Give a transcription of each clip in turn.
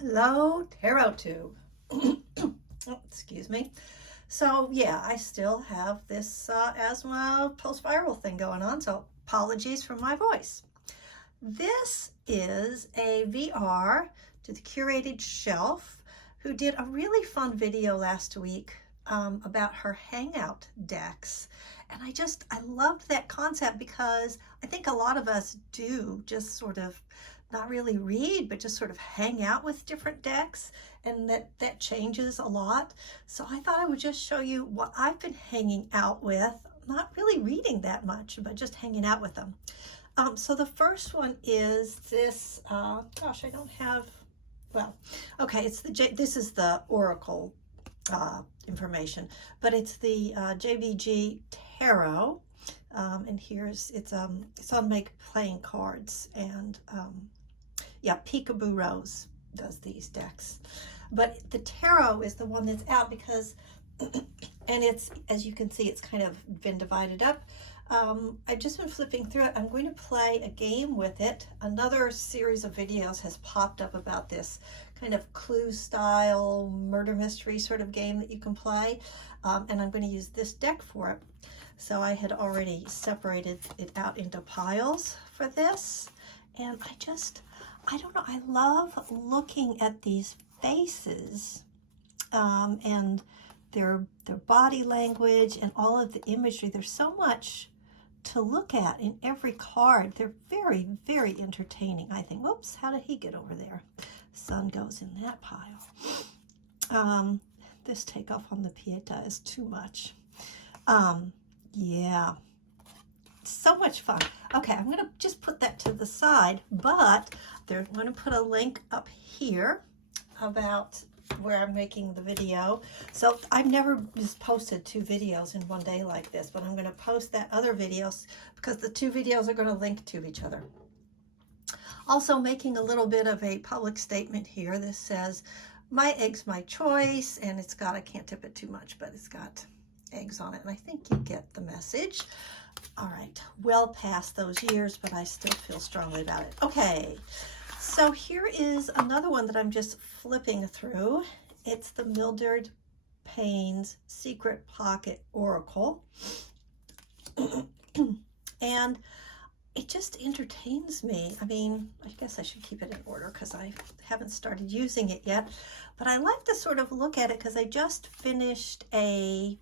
Hello, Tarot Tube. Oh, excuse me. So yeah, I still have this asthma post-viral thing going on, so apologies for my voice. This is a VR to the Curated Shelf, who did a really fun video last week about her Hangout decks. And I loved that concept because I think a lot of us do just sort of not really read, but just sort of hang out with different decks, and that changes a lot. So I thought I would just show you what I've been hanging out with, not really reading that much, but just hanging out with them. So the first one is this, gosh, I don't have, well, okay, it's this is the Oracle information, but it's the JBG Tarot, and here's, it's on Make Playing Cards, and yeah, Peekaboo Rose does these decks. But the tarot is the one that's out because, and it's, as you can see, it's kind of been divided up. I've just been flipping through it. I'm going to play a game with it. Another series of videos has popped up about this kind of clue style murder mystery sort of game that you can play. And I'm going to use this deck for it. So I had already separated it out into piles for this. And I don't know, I love looking at these faces and their body language and all of the imagery. There's so much to look at in every card. They're very, very entertaining, I think. Whoops, how did he get over there? Sun goes in that pile. This takeoff on the Pieta is too much. Yeah, so much fun. Okay, I'm going to just put that to the side, but they're going to put a link up here about where I'm making the video. So I've never just posted 2 videos in one day like this, but I'm going to post that other videos because the 2 videos are going to link to each other. Also making a little bit of a public statement here. This says, my eggs, my choice, and it's got, I can't tip it too much, but it's got eggs on it, and I think you get the message. All right, well past those years, but I still feel strongly about it. Okay, so here is another one that I'm just flipping through. It's the Mildred Payne's Secret Pocket Oracle. And it just entertains me. I mean, I guess I should keep it in order because I haven't started using it yet. But I like to sort of look at it because I just finished a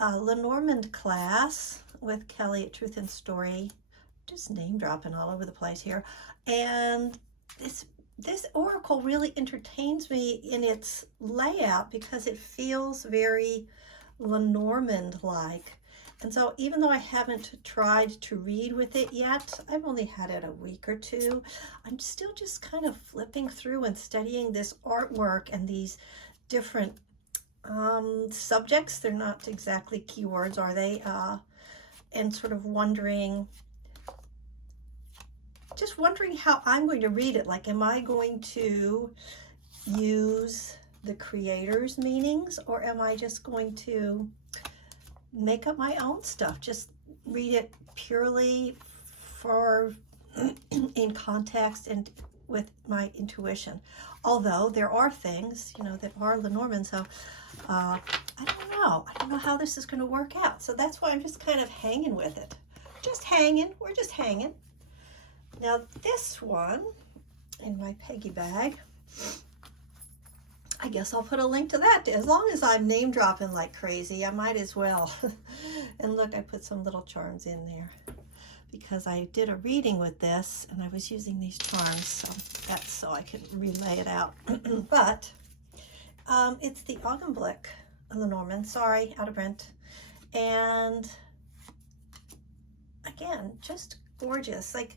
Lenormand class with Kelly at Truth and Story. Just name dropping all over the place here. And this oracle really entertains me in its layout because it feels very Lenormand-like. And so even though I haven't tried to read with it yet, I've only had it a week or 2, I'm still just kind of flipping through and studying this artwork and these different subjects. They're not exactly keywords, are they? And sort of just wondering how I'm going to read it. Like, am I going to use the creator's meanings, or am I just going to make up my own stuff? Just read it purely for in context and with my intuition. Although there are things, you know, that are Lenormand, so I don't know. I don't know how this is going to work out. So that's why I'm just kind of hanging with it. Just hanging. We're just hanging. Now this one in my Peggy bag, I guess I'll put a link to that. As long as I'm name dropping like crazy, I might as well. And look, I put some little charms in there because I did a reading with this and I was using these charms, so that's so I can relay it out. But it's the Augenblick Lenormand, sorry, out of print. And again, just gorgeous. Like,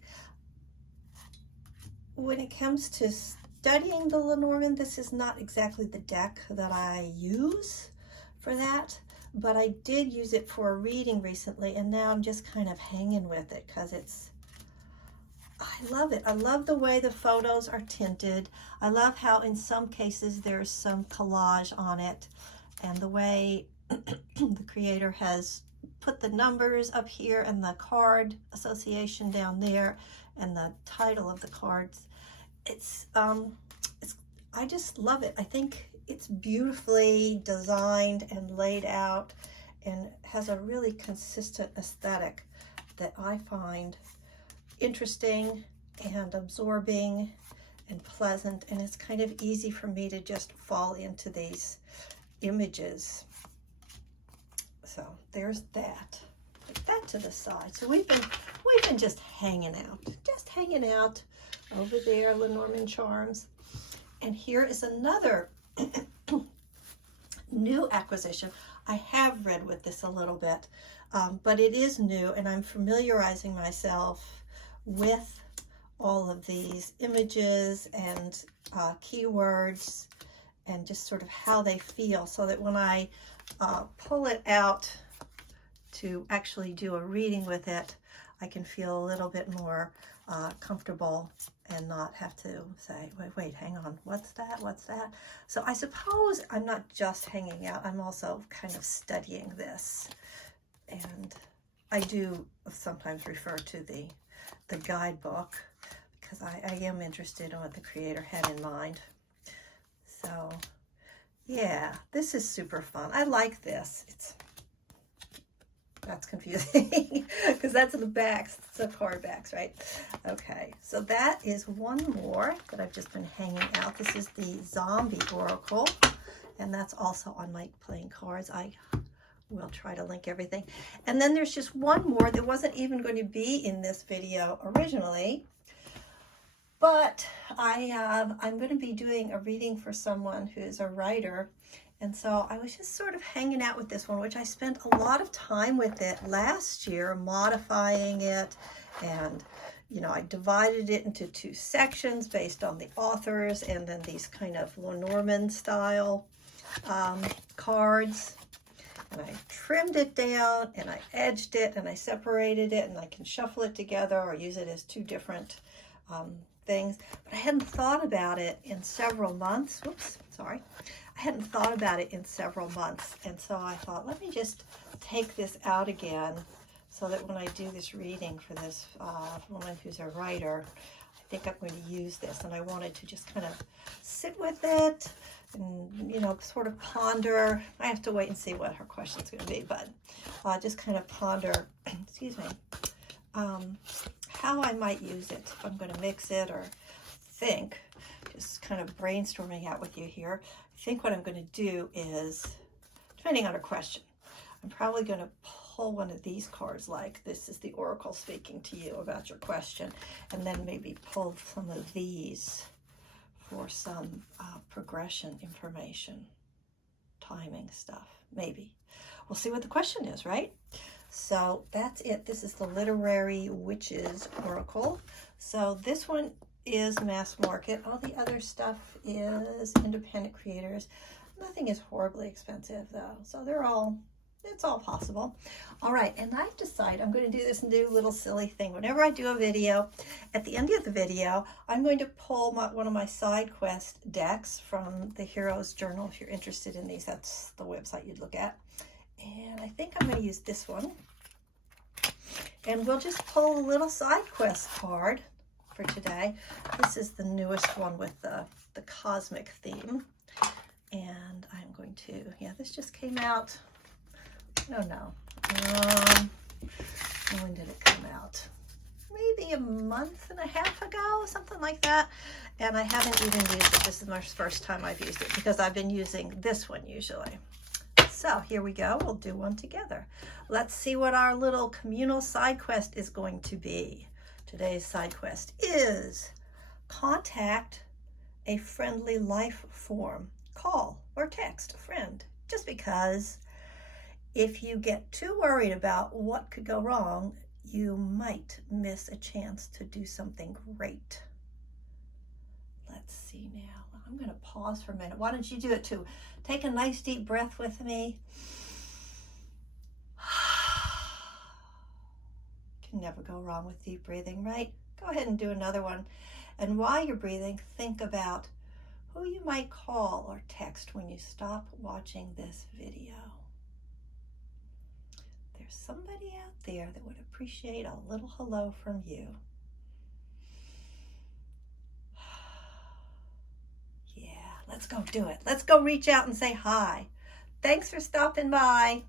when it comes to studying the Lenormand, this is not exactly the deck that I use for that, but I did use it for a reading recently, and now I'm just kind of hanging with it because I love it. I love the way the photos are tinted. I love how in some cases there's some collage on it, and the way the creator has put the numbers up here and the card association down there and the title of the cards. I just love it. I think it's beautifully designed and laid out and has a really consistent aesthetic that I find interesting and absorbing and pleasant, and it's kind of easy for me to just fall into these images. So there's that. Put that to the side. So we've been just hanging out over there, Lenormand Charms. And here is another new acquisition. I have read with this a little bit, but it is new, and I'm familiarizing myself with all of these images and keywords and just sort of how they feel, so that when I pull it out to actually do a reading with it, I can feel a little bit more comfortable and not have to say, wait, hang on, what's that? So I suppose I'm not just hanging out, I'm also kind of studying this. And I do sometimes refer to the guidebook, because I am interested in what the creator had in mind. So yeah, this is super fun. I like this. That's confusing because that's in the backs, so card backs, right? Okay, so that is one more that I've just been hanging out. This is the Zombie Oracle, and that's also on my playing cards. I will try to link everything. And then there's just one more that wasn't even going to be in this video originally, but I'm going to be doing a reading for someone who is a writer. And so I was just sort of hanging out with this one, which I spent a lot of time with it last year, modifying it. And, you know, I divided it into 2 sections based on the authors, and then these kind of Lenormand style cards. And I trimmed it down, and I edged it, and I separated it, and I can shuffle it together or use it as 2 different things. But I hadn't thought about it in several months. Whoops, sorry. I hadn't thought about it in several months, and so I thought, let me just take this out again so that when I do this reading for this woman who's a writer, I think I'm going to use this. And I wanted to just kind of sit with it and, you know, sort of ponder. I have to wait and see what her question's going to be, but just kind of ponder, excuse me, how I might use it, if I'm going to mix it, or think, just kind of brainstorming out with you here. I think what I'm going to do is, depending on her question, I'm probably going to pull one of these cards, like this is the Oracle speaking to you about your question, and then maybe pull some of these for some progression information, timing stuff, maybe. We'll see what the question is, right? So that's it. This is the Literary Witches Oracle. So this one is mass market. All the other stuff is independent creators. Nothing is horribly expensive though. So it's all possible. All right, and I've decided I'm going to do this new little silly thing. Whenever I do a video, at the end of the video, I'm going to pull one of my side quest decks from the Hero's Journal. If you're interested in these, that's the website you'd look at. And I think I'm going to use this one. And we'll just pull a little side quest card for today. This is the newest one with the cosmic theme. And I'm going to, yeah, this just came out, I don't know, when did it come out? Maybe a month and a half ago, something like that. And I haven't even used it. This is my first time I've used it, because I've been using this one usually. So here we go. We'll do one together. Let's see what our little communal side quest is going to be. Today's side quest is contact a friendly life form. Call or text a friend, just because if you get too worried about what could go wrong, you might miss a chance to do something great. Let's see now. I'm going to pause for a minute. Why don't you do it too? Take a nice deep breath with me. Can never go wrong with deep breathing, right? Go ahead and do another one. And while you're breathing, think about who you might call or text when you stop watching this video. There's somebody out there that would appreciate a little hello from you. Yeah. Let's go do it. Let's go reach out and say hi. Thanks for stopping by.